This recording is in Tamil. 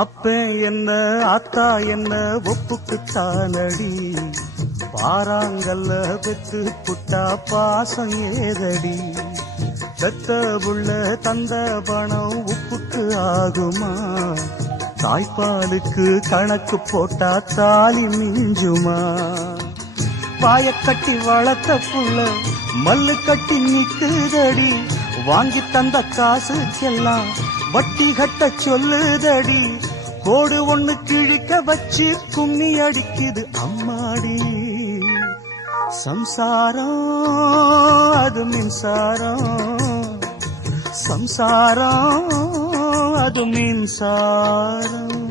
அப்ப என்ன ஆத்தா என்ன ஒப்புக்குத்தானடி, பாறாங்கல்ல பெத்து புட்டா பாசம் ஏதடி, பெத்த புள்ள தந்த பணம் உப்புக்கு ஆகுமா, தாய்ப்பாலுக்கு கணக்கு போட்டா தாலி மிஞ்சுமா, பாயக்கட்டி வளர்த்த புள்ள மல்லு கட்டி நிக்குதடி, வாங்கி தந்த காசுக்கெல்லாம் வட்டி கட்ட சொல்லுதடி, கோடு ஒண்ணு கிழிக்க வச்சு கும்மி அடிக்குது அம்மாடி, சம்சாரம் அது மின்சாரம், சம்சாரம் அது மின்சாரம்.